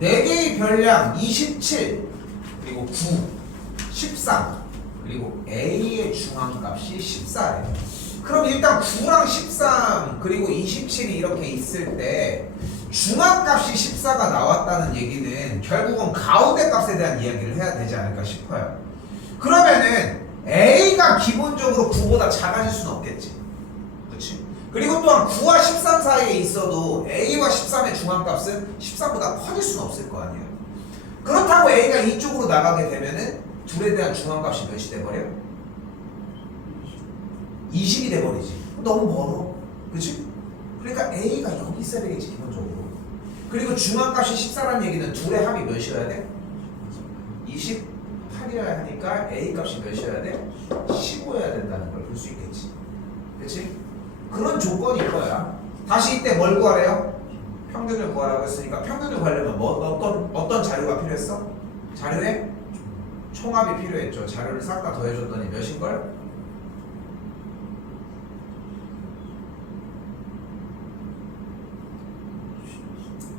4개의 별량 27, 그리고 9, 13, 그리고 A의 중앙값이 14래. 그럼 일단 9랑 13, 그리고 27이 이렇게 있을 때 중앙값이 14가 나왔다는 얘기는 결국은 가운데 값에 대한 이야기를 해야 되지 않을까 싶어요. 그러면은 A가 기본적으로 9보다 작아질 수는 없겠지. 그렇지? 그리고 또한 9와 13 사이에 있어도 A와 13의 중앙값은 13보다 커질 수는 없을 거 아니에요. 그렇다고 A가 이쪽으로 나가게 되면은 둘에 대한 중앙값이 몇이 돼버려? 20이 돼버리지. 너무 멀어. 그치? 그러니까 A가 여기 있어야 되겠지, 기본적으로. 그리고 중앙값이 14라는 얘기는 둘의 합이 몇이어야 돼? 28이어야 하니까 A 값이 몇이어야 돼? 15여야 된다는 걸 볼 수 있겠지. 그치? 그런 조건일 거야. 다시 이때 뭘 구하래요? 평균을 구하라고 했으니까 평균을 구하려면 어떤 자료가 필요했어? 자료에 총합이 필요했죠. 자료를 싹 다 더해줬더니 몇인걸?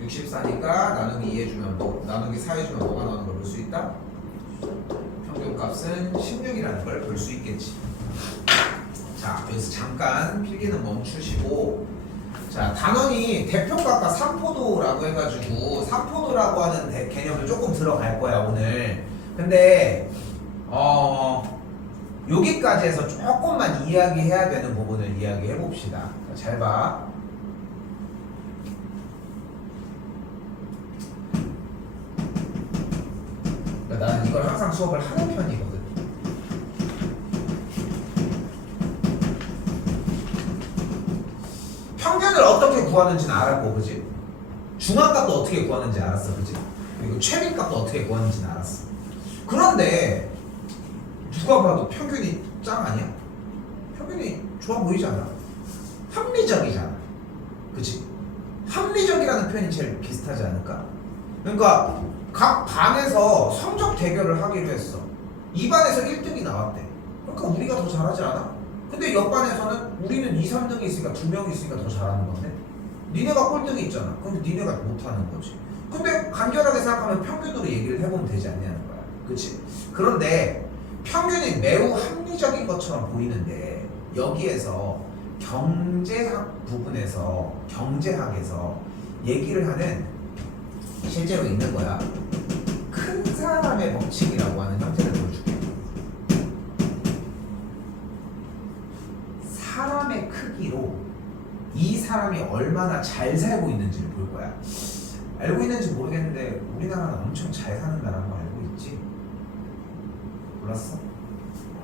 64니까 나누기 2 해주면 나누기 4 해주면 뭐가 나오는 걸 볼 수 있다? 평균값은 16이라는 걸 볼 수 있겠지. 자, 여기서 잠깐 필기는 멈추시고, 자, 단원이 대표값과 삼포도라고 해가지고 삼포도라고 하는 개념을 조금 들어갈 거야 오늘. 근데 여기까지 해서 조금만 이야기해야 되는 부분을 이야기해 봅시다. 잘 봐. 나는 이걸 항상 수업을 하는 편이거든. 평균을 어떻게 구하는지는 알았고, 그지? 중앙값도 어떻게 구하는지 알았어, 그지? 그리고 최빈값도 어떻게 구하는지는 알았어. 그런데 누가 봐도 평균이 짱 아니야? 평균이 좋아 보이잖아. 합리적이잖아, 그지? 합리적이라는 표현이 제일 비슷하지 않을까? 그러니까 각 반에서 성적 대결을 하기로 했어. 이 반에서 1등이 나왔대. 그러니까 우리가 더 잘하지 않아? 근데 옆반에서는 우리는 2, 3등이 있으니까 2명이 있으니까 더 잘하는 건데 니네가 꼴등이 있잖아. 근데 니네가 못하는 거지. 근데 간결하게 생각하면 평균으로 얘기를 해보면 되지 않냐는 거야. 그치? 그런데 평균이 매우 합리적인 것처럼 보이는데 여기에서 경제학 부분에서 경제학에서 얘기를 하는 실제로 있는 거야. 큰 사람의 법칙이라고 하는 형태를 보여줄게. 사람의 크기로 이 사람이 얼마나 잘 살고 있는지를 볼 거야. 알고 있는지 모르겠는데 우리나라는 엄청 잘 사는 나라인 거 알고 있지? 몰랐어?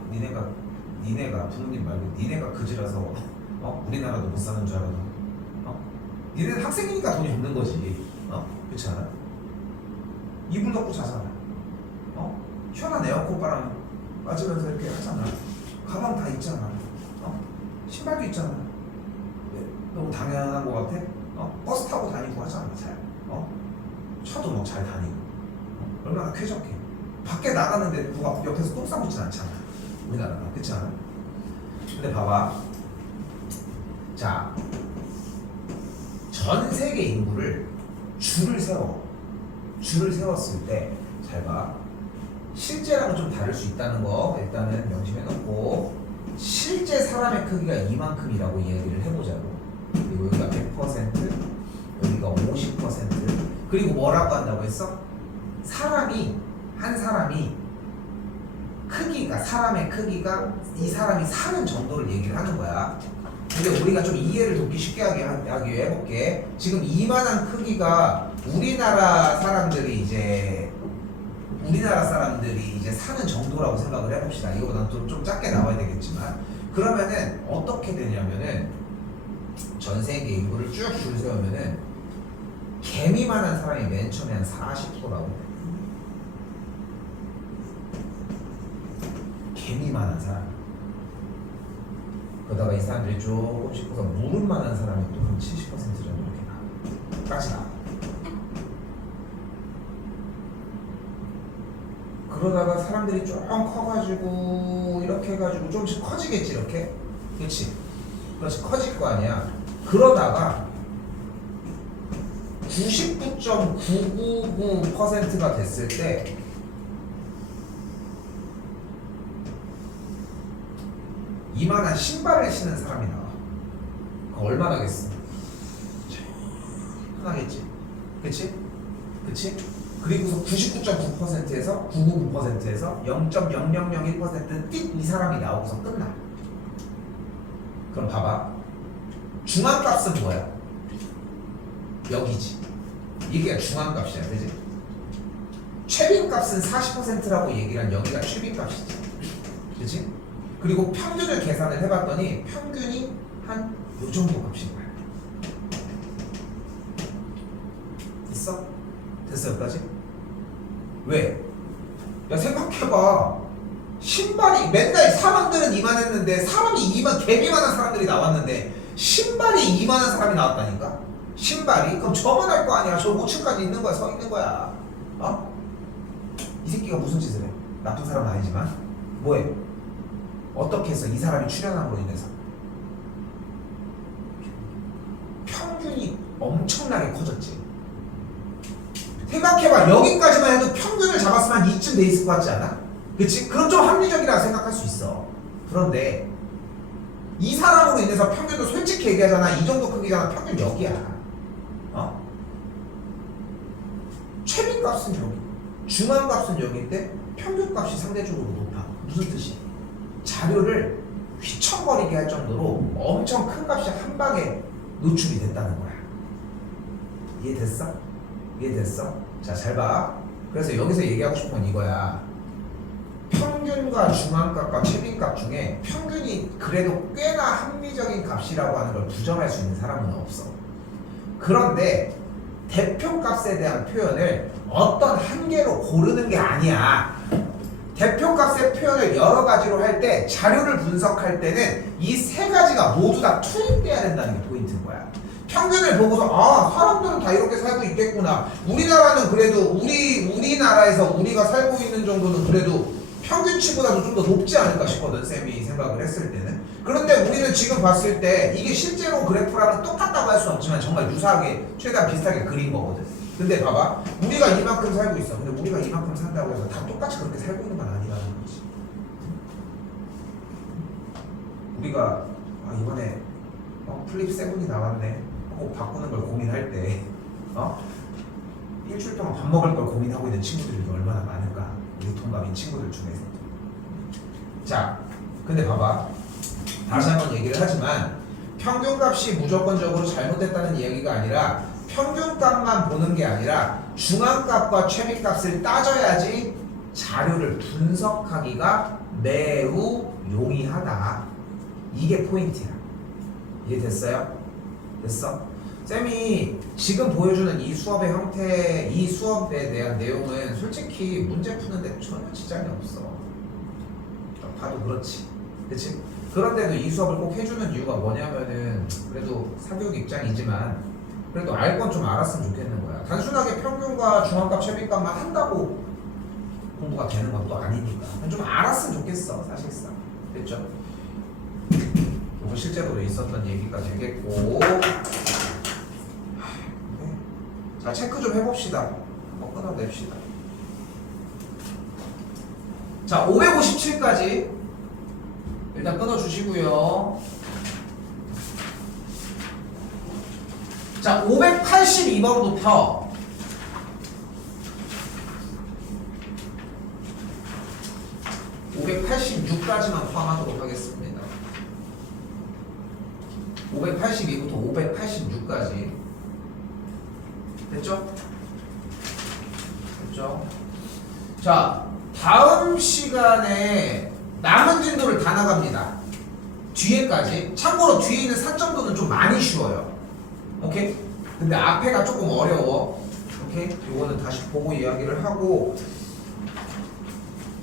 니네가 부모님 말고 니네가 그지라서 우리나라도 못 사는 줄 알아도 니네는 학생이니까 돈이 없는 거지. 그렇지 않아? 이불 덮고 자잖아. 시원한 에어컨 바람 맞으면서 이렇게 하잖아. 가방 다 있잖아. 신발도 있잖아. 왜? 너무 당연한 거 같아? 버스 타고 다니고 하잖아. 잘. 차도 막 잘 다니고. 얼마나 쾌적해. 밖에 나가는데 누가 옆에서 똥 싸고 있진 않잖아. 우리나라가. 그렇지 않아? 근데 봐봐. 자, 전 세계 인구를 줄을 세웠을 때 잘 봐. 실제랑은 좀 다를 수 있다는 거 일단은 명심해 놓고, 실제 사람의 크기가 이만큼이라고 이야기를 해보자고. 그리고 여기가 100%, 여기가 50%, 그리고 뭐라고 한다고 했어? 한 사람이 크기가, 사람의 크기가 이 사람이 사는 정도를 얘기를 하는 거야. 근데 우리가 좀 이해를 돕기 쉽게 하기 위해 해볼게. 지금 이만한 크기가 우리나라 사람들이 이제 사는 정도라고 생각을 해봅시다. 이거보다는 좀 작게 나와야 되겠지만, 그러면은 어떻게 되냐면은 전 세계 인구를 쭉 줄 세우면은 개미만한 사람이 맨 처음에 한 40%라고. 개미만한 사람. 그러다가 이 사람들이 조금씩 커서 무릎만한 사람이 또 한 70% 정도 이렇게 까지 나와. 그러다가 사람들이 좀 커가지고 이렇게 해가지고 조금씩 커지겠지. 이렇게. 그렇지? 그렇지, 커질 거 아니야. 그러다가 99.999%가 됐을 때 이만한 신발을 신는 사람이 나와. 그거 얼마나겠어? 편하겠지? 그치? 그치? 그리고서 99.9%에서 999%에서 0.0001% 띡 이 사람이 나오고서 끝나. 그럼 봐봐. 중앙값은 뭐야? 여기지. 이게 중앙값이야. 그지? 최빈값은 40%라고 얘기를 한 여기가 최빈값이지. 그치? 그리고 평균을 계산을 해봤더니 평균이 한 요 정도 값인 거야. 됐어? 됐어 여기까지? 왜? 야 생각해봐. 신발이 맨날 사람들은 이만했는데 사람이 개미만한 사람들이 나왔는데 신발이 이만한 사람이 나왔다니까? 신발이? 그럼 저만 할 거 아니야. 저 5층까지 있는 거야. 서 있는 거야. 이 새끼가 무슨 짓을 해? 나쁜 사람은 아니지만 뭐해? 어떻게 해서 이 사람이 출연함으로 인해서 평균이 엄청나게 커졌지. 생각해봐. 여기까지만 해도 평균을 잡았으면 한 이쯤 돼 있을 것 같지 않아? 그치? 그럼 좀 합리적이라고 생각할 수 있어. 그런데 이 사람으로 인해서 평균도 솔직히 얘기하잖아. 이 정도 크기잖아. 평균 여기야. 최빈값은 여기, 중앙값은 여기인데 평균값이 상대적으로 높아. 무슨 뜻이야? 자료를 휘청거리게 할 정도로 엄청 큰 값이 한 방에 노출이 됐다는 거야. 이해됐어? 이해됐어? 자, 잘 봐. 그래서 여기서 얘기하고 싶은 건 이거야. 평균과 중앙값과 최빈값 중에 평균이 그래도 꽤나 합리적인 값이라고 하는 걸 부정할 수 있는 사람은 없어. 그런데 대표값에 대한 표현을 어떤 한계로 고르는 게 아니야. 대표값의 표현을 여러 가지로 할 때, 자료를 분석할 때는 이 세 가지가 모두 다 투입돼야 된다는 게 포인트인 거야. 평균을 보고서 사람들은 다 이렇게 살고 있겠구나. 우리나라는 그래도 우리나라에서 우리가 살고 있는 정도는 그래도 평균치보다도 좀 더 높지 않을까 싶거든, 쌤이 생각을 했을 때는. 그런데 우리는 지금 봤을 때 이게 실제로 그래프랑은 똑같다고 할 수는 없지만 정말 유사하게 최대한 비슷하게 그린 거거든. 근데 봐봐, 우리가 이만큼 살고 있어. 근데 우리가 이만큼 산다고 해서 다 똑같이 그렇게 살고 있는 건 아니라는 거지. 우리가 이번에 플립 7이 나왔네, 꼭 바꾸는 걸 고민할 때 일주일 동안 밥 먹을 걸 고민하고 있는 친구들이 얼마나 많을까, 우리 동갑인 친구들 중에서. 자, 근데 봐봐, 다시 한번 얘기를 하지만 평균값이 무조건적으로 잘못됐다는 이야기가 아니라 평균값만 보는 게 아니라 중앙값과 최빈값을 따져야지 자료를 분석하기가 매우 용이하다. 이게 포인트야. 이해됐어요? 됐어? 쌤이 지금 보여주는 이 수업의 형태, 이 수업에 대한 내용은 솔직히 문제 푸는데 전혀 지장이 없어. 봐도 그렇지. 그치? 그런데도 이 수업을 꼭 해주는 이유가 뭐냐면은 그래도 사교육 입장이지만 그래도 알 건 좀 알았으면 좋겠는 거야. 단순하게 평균과 중앙값, 최빈값만 한다고 공부가 되는 건 또 아니니까 좀 알았으면 좋겠어 사실상. 됐죠? 이거 실제로 있었던 얘기가 되겠고 자 체크 좀 해봅시다. 한번 끊어냅시다. 자 557까지 일단 끊어주시고요. 자 582번부터 586까지만 포함하도록 하겠습니다. 582부터 586까지 됐죠? 됐죠? 자 다음 시간에 남은 진도를 다 나갑니다. 뒤에까지. 참고로 뒤에 있는 4점도는 좀 많이 쉬워요. 오케이? 근데 앞에가 조금 어려워. 오케이? 요거는 다시 보고 이야기를 하고